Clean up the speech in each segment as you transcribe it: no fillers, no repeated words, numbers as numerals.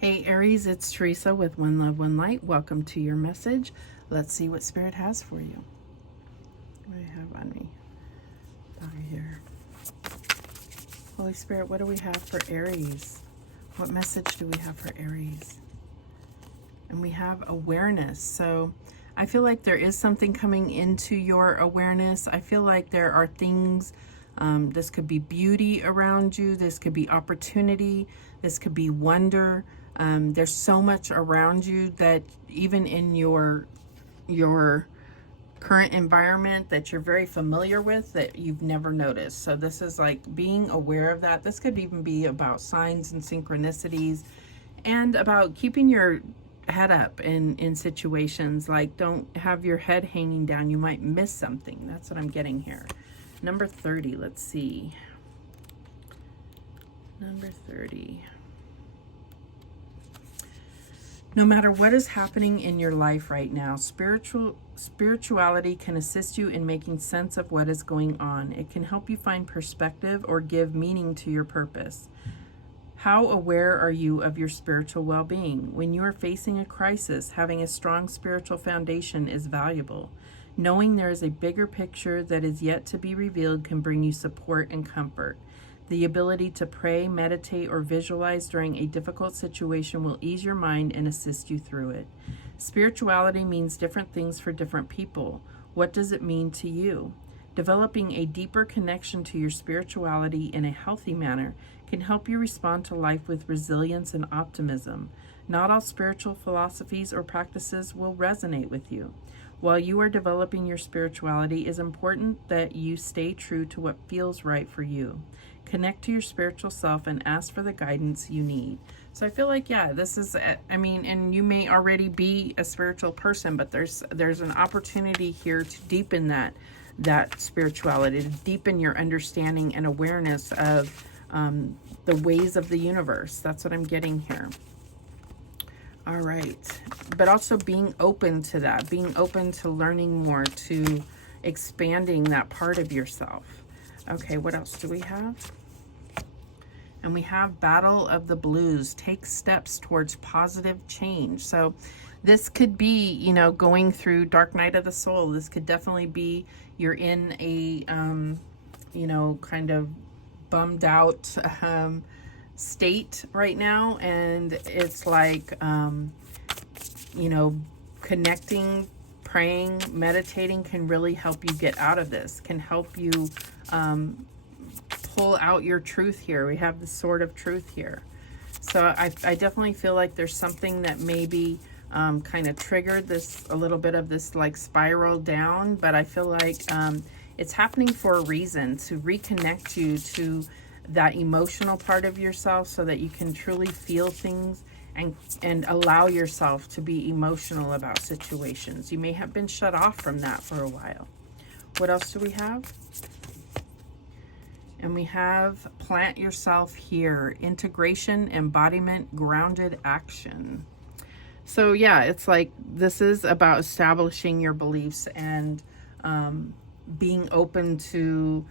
Hey Aries, it's Teresa with One Love, One Light. Welcome to your message. Let's see what Spirit has for you. What do I have on me? Over here. Holy Spirit, what do we have for Aries? What message do we have for Aries? And we have awareness. So I feel like there is something coming into your awareness. I feel like there are things, this could be beauty around you. This could be opportunity. This could be wonder. There's so much around you that even in your current environment that you're very familiar with that you've never noticed. So this is like being aware of that. This could even be about signs and synchronicities and about keeping your head up in situations. Like, don't have your head hanging down. You might miss something. That's what I'm getting here. Number 30, let's see. Number 30. No matter what is happening in your life right now, spirituality can assist you in making sense of what is going on. It can help you find perspective or give meaning to your purpose. How aware are you of your spiritual well-being? When you are facing a crisis, having a strong spiritual foundation is valuable. Knowing there is a bigger picture that is yet to be revealed can bring you support and comfort. The ability to pray, meditate, or visualize during a difficult situation will ease your mind and assist you through it. Spirituality means different things for different people. What does it mean to you? Developing a deeper connection to your spirituality in a healthy manner can help you respond to life with resilience and optimism. Not all spiritual philosophies or practices will resonate with you. While you are developing your spirituality, it is important that you stay true to what feels right for you. Connect to your spiritual self and ask for the guidance you need. So I feel like, yeah, this is, and you may already be a spiritual person, but there's an opportunity here to deepen that spirituality, to deepen your understanding and awareness of the ways of the universe. That's what I'm getting here. All right. But also being open to that, being open to learning more, to expanding that part of yourself. Okay, what else do we have? And we have Battle of the Blues. Take steps towards positive change. So this could be, you know, going through dark night of the soul. This could definitely be you're in a, you know, kind of bummed out state right now. And it's like, you know, connecting, praying, meditating can really help you get out of this, can help you pull out your truth here. We have the sword of truth here. So I definitely feel like there's something that maybe kind of triggered this, a little bit of this like spiral down, but I feel like it's happening for a reason, to reconnect you to that emotional part of yourself so that you can truly feel things and allow yourself to be emotional about situations. You may have been shut off from that for a while. What else do we have? And we have plant yourself here, integration, embodiment, grounded action. So yeah, it's like this is about establishing your beliefs and being open to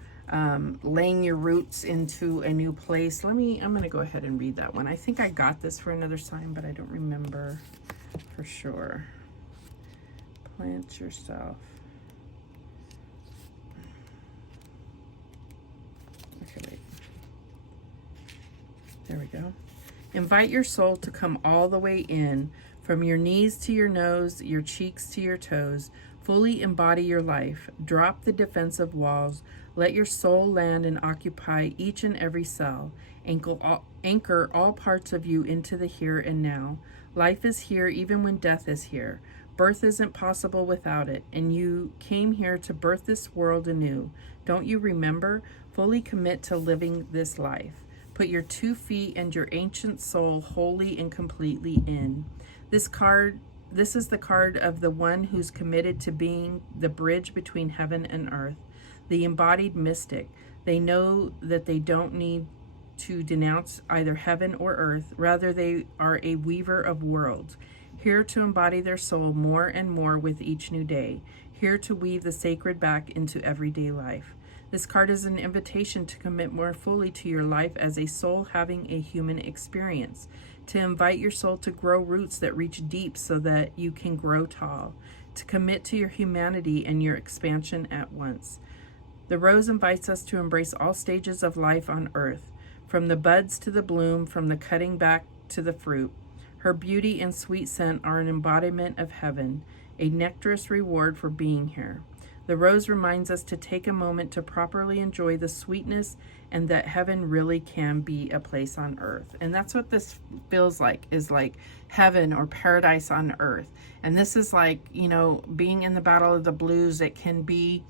laying your roots into a new place. I'm going to go ahead and read that one. I think I got this for another sign, but I don't remember for sure. Plant yourself. Okay, wait. There we go. Invite your soul to come all the way in, from your knees to your nose, your cheeks to your toes. Fully embody your life. Drop the defensive walls. Let your soul land and occupy each and every cell. Anchor all parts of you into the here and now. Life is here even when death is here. Birth isn't possible without it, and you came here to birth this world anew. Don't you remember? Fully commit to living this life. Put your 2 feet and your ancient soul wholly and completely in. This is the card of the one who's committed to being the bridge between heaven and earth, the embodied mystic. They know that they don't need to denounce either heaven or earth. Rather, they are a weaver of worlds, here to embody their soul more and more with each new day, here to weave the sacred back into everyday life. This card is an invitation to commit more fully to your life as a soul having a human experience, to invite your soul to grow roots that reach deep so that you can grow tall, to commit to your humanity and your expansion at once. The rose invites us to embrace all stages of life on earth, from the buds to the bloom, from the cutting back to the fruit. Her beauty and sweet scent are an embodiment of heaven, a nectarous reward for being here. The rose reminds us to take a moment to properly enjoy the sweetness and that heaven really can be a place on earth. And that's what this feels like, is like heaven or paradise on earth. And this is like, you know, being in the Battle of the Blues. It can be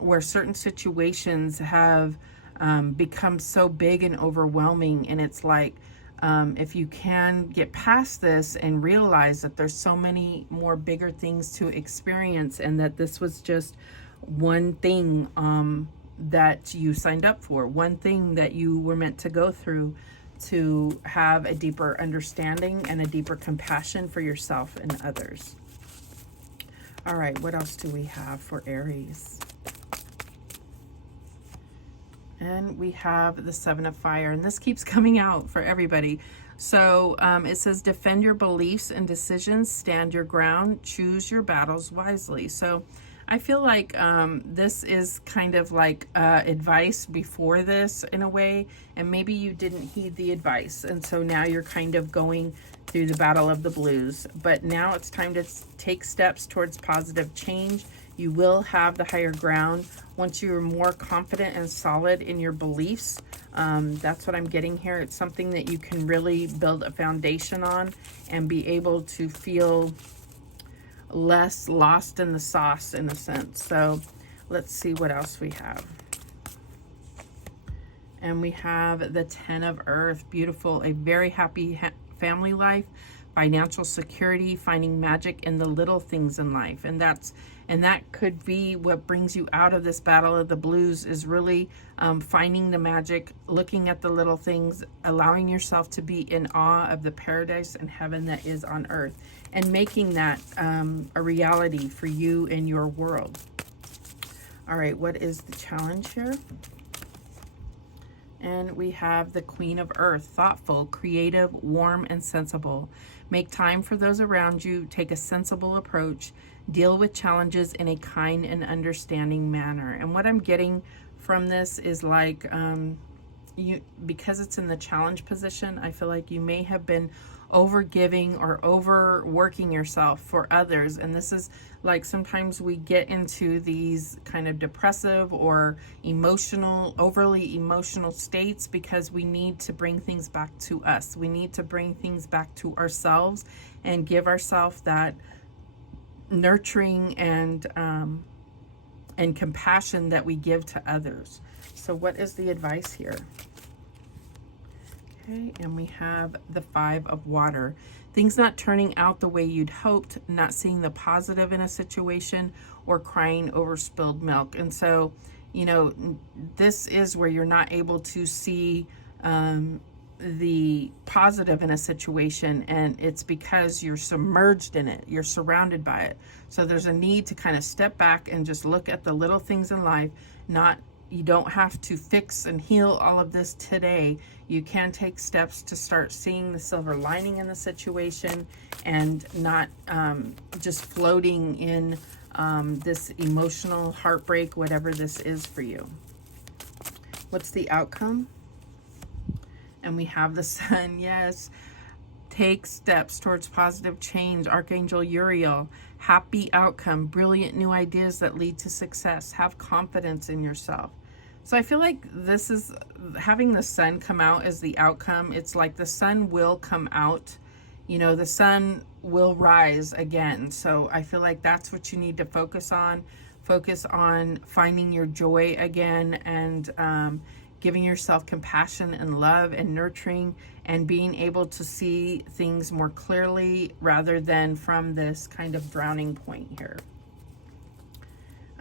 where certain situations have become so big and overwhelming, and it's like, if you can get past this and realize that there's so many more bigger things to experience, and that this was just one thing that you signed up for, one thing that you were meant to go through to have a deeper understanding and a deeper compassion for yourself and others. All right, what else do we have for Aries? And we have the Seven of Fire, and this keeps coming out for everybody. So it says, defend your beliefs and decisions, stand your ground, choose your battles wisely. So I feel like this is kind of like advice before this in a way, and maybe you didn't heed the advice, and so now you're kind of going through the Battle of the Blues. But now it's time to take steps towards positive change. You will have the higher ground once you're more confident and solid in your beliefs. That's what I'm getting here. It's something that you can really build a foundation on and be able to feel less lost in the sauce, in a sense. So let's see what else we have. And we have the Ten of Earth. Beautiful. A very happy family life, financial security, finding magic in the little things in life. And that could be what brings you out of this Battle of the Blues, is really finding the magic, looking at the little things, allowing yourself to be in awe of the paradise and heaven that is on earth, and making that a reality for you and your world. All right, what is the challenge here? And we have the Queen of Earth, thoughtful, creative, warm, and sensible. Make time for those around you. Take a sensible approach. Deal with challenges in a kind and understanding manner. And what I'm getting from this is like, because it's in the challenge position, I feel like you may have been over-giving or overworking yourself for others. And this is like, sometimes we get into these kind of depressive or overly emotional states because we need to bring things back to us. We need to bring things back to ourselves and give ourselves that nurturing and compassion that we give to others. So what is the advice here? Okay, and we have the Five of Water. Things not turning out the way you'd hoped, not seeing the positive in a situation, or crying over spilled milk. And so, you know, this is where you're not able to see the positive in a situation, and it's because you're submerged in it, you're surrounded by it. So there's a need to kind of step back and just look at the little things in life. You don't have to fix and heal all of this today. You can take steps to start seeing the silver lining in the situation, and not just floating in this emotional heartbreak, whatever this is for you. What's the outcome? And we have the Sun. Yes. Take steps towards positive change. Archangel Uriel. Happy outcome. Brilliant new ideas that lead to success. Have confidence in yourself. So I feel like this is having the Sun come out as the outcome. It's like the sun will come out. You know, the sun will rise again. So I feel like that's what you need to focus on. Focus on finding your joy again, and giving yourself compassion and love and nurturing, and being able to see things more clearly rather than from this kind of drowning point here.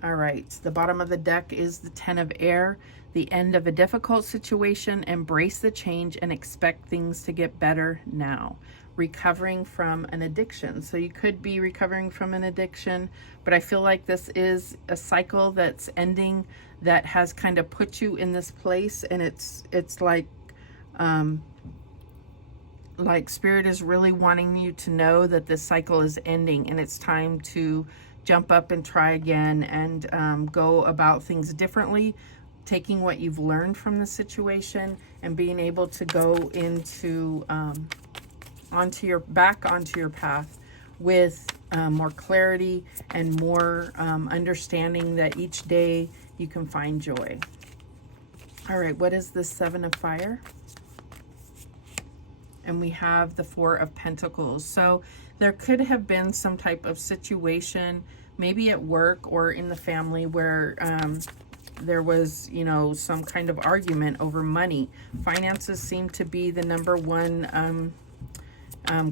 All right, the bottom of the deck is the Ten of Air, the end of a difficult situation. Embrace the change and expect things to get better now. recovering from an addiction. So you could be recovering from an addiction, but I feel like this is a cycle that's ending, that has kind of put you in this place, and it's like Spirit is really wanting you to know that this cycle is ending, and it's time to jump up and try again, and go about things differently, taking what you've learned from the situation and being able to go into onto your path with more clarity and more understanding that each day you can find joy. All right, what is the Seven of Fire? And we have the Four of Pentacles. So there could have been some type of situation, maybe at work or in the family, where there was, you know, some kind of argument over money. Finances seem to be the number one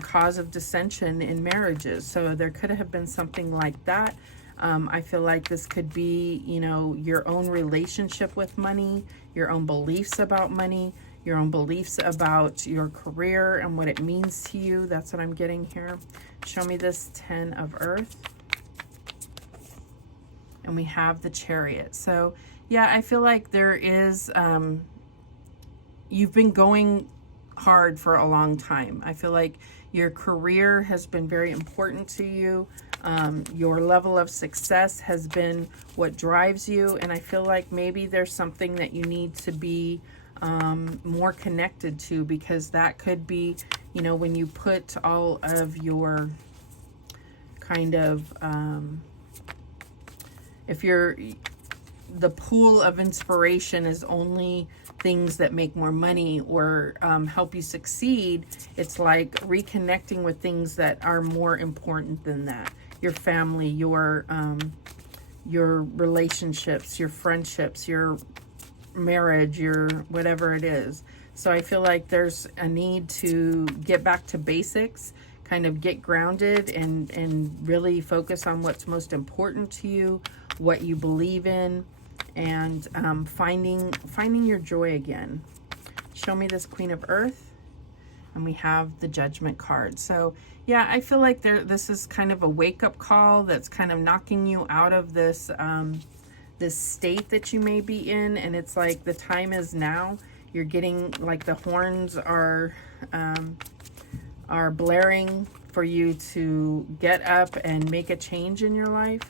cause of dissension in marriages. So there could have been something like that. I feel like this could be, you know, your own relationship with money, your own beliefs about money, your own beliefs about your career and what it means to you. That's what I'm getting here. Show me this Ten of Earth. And we have the Chariot. So yeah, I feel like there is, you've been going hard for a long time. I feel like your career has been very important to you. Your level of success has been what drives you. And I feel like maybe there's something that you need to be more connected to, because that could be, you know, when you put all of your kind of, if the pool of inspiration is only things that make more money or help you succeed, it's like reconnecting with things that are more important than that. Your family, your relationships, your friendships, your marriage, your whatever it is. So I feel like there's a need to get back to basics, kind of get grounded, and really focus on what's most important to you, what you believe in, and finding your joy again. Show me this Queen of Earth, and we have the Judgment card. So yeah, I feel like this is kind of a wake-up call that's kind of knocking you out of this this state that you may be in, and it's like the time is now. You're getting, like, the horns are blaring for you to get up and make a change in your life,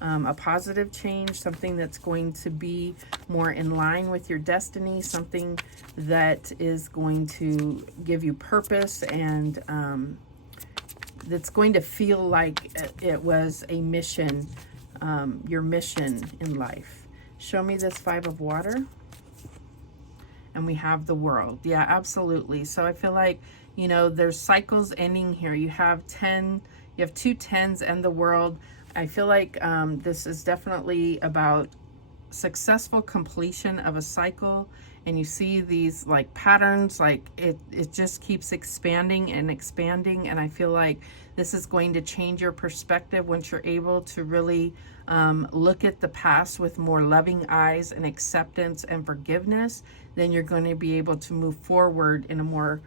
a positive change, something that's going to be more in line with your destiny, something that is going to give you purpose, and that's going to feel like it was a mission, your mission in life. Show me this Five of Water. And we have the World. Yeah, absolutely. So I feel like, you know, there's cycles ending here. You have 2 tens and the World. I feel like this is definitely about successful completion of a cycle, and you see these like patterns, like it just keeps expanding and expanding, and I feel like this is going to change your perspective once you're able to really look at the past with more loving eyes and acceptance and forgiveness. Then you're going to be able to move forward in a more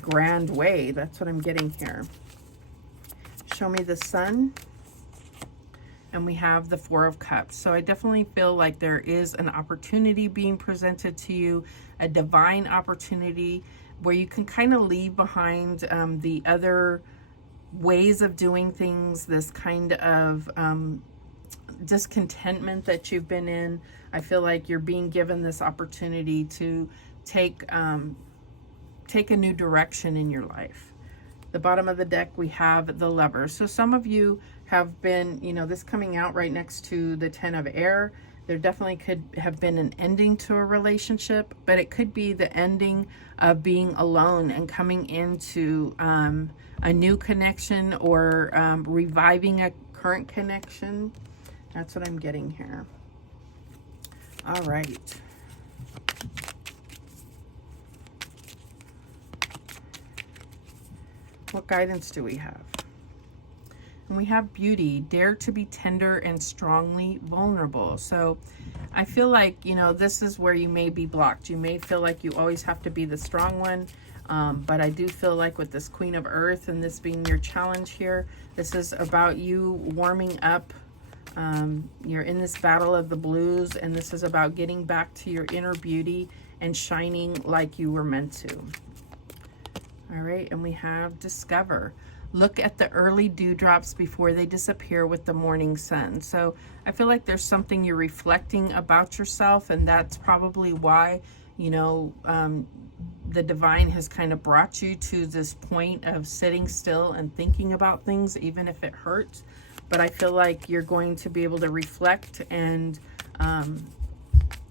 grand way. That's what I'm getting here. Show me the Sun. And we have the Four of Cups. So I definitely feel like there is an opportunity being presented to you, a divine opportunity where you can kind of leave behind the other ways of doing things, this kind of discontentment that you've been in. I feel like you're being given this opportunity to take a new direction in your life. The bottom of the deck, we have the Lovers. So some of you have been, you know, this coming out right next to the Ten of Air. There definitely could have been an ending to a relationship, but it could be the ending of being alone and coming into a new connection, or reviving a current connection. That's what I'm getting here. All right. What guidance do we have? And we have beauty. Dare to be tender and strongly vulnerable. So I feel like, you know, this is where you may be blocked. You may feel like you always have to be the strong one. But I do feel like with this Queen of Earth and this being your challenge here, this is about you warming up. You're in this battle of the blues, and this is about getting back to your inner beauty and shining like you were meant to. All right, and we have discover. Look at the early dewdrops before they disappear with the morning sun. So I feel like there's something you're reflecting about yourself, and that's probably why, you know, the divine has kind of brought you to this point of sitting still and thinking about things, even if it hurts. But I feel like you're going to be able to reflect and,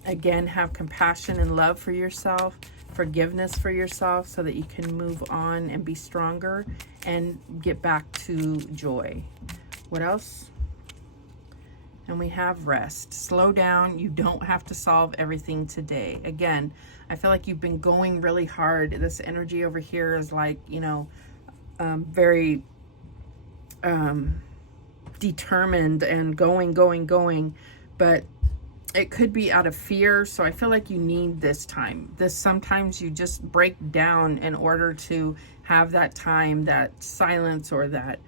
again, have compassion and love for yourself, forgiveness for yourself, so that you can move on and be stronger and get back to joy. What else? And we have rest. Slow down. You don't have to solve everything today. Again, I feel like you've been going really hard. This energy over here is like, you know, very determined and going. But it could be out of fear. So I feel like you need this time. Sometimes you just break down in order to have that time, that silence, or that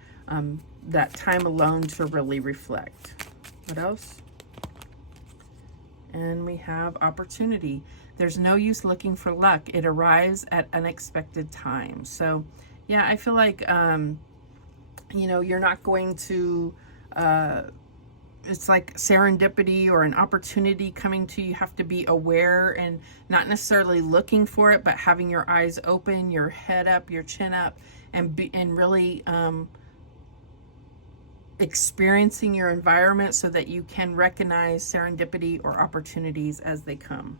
time alone to really reflect. What else? And we have opportunity. There's no use looking for luck. It arrives at unexpected times. So yeah, I feel like, you know, you're not going to, it's like serendipity or an opportunity coming to you. You have to be aware and not necessarily looking for it, but having your eyes open, your head up, your chin up, and really experiencing your environment so that you can recognize serendipity or opportunities as they come.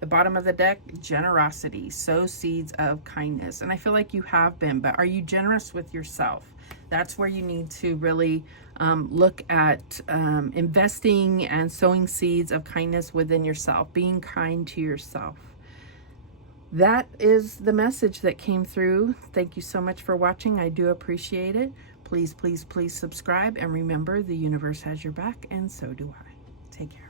The bottom of the deck, generosity. Sow seeds of kindness. And I feel like you have been, but are you generous with yourself? That's where you need to really look at investing and sowing seeds of kindness within yourself, being kind to yourself. That is the message that came through. Thank you so much for watching. I do appreciate it. Please, please, please subscribe. And remember, the universe has your back, and so do I. Take care.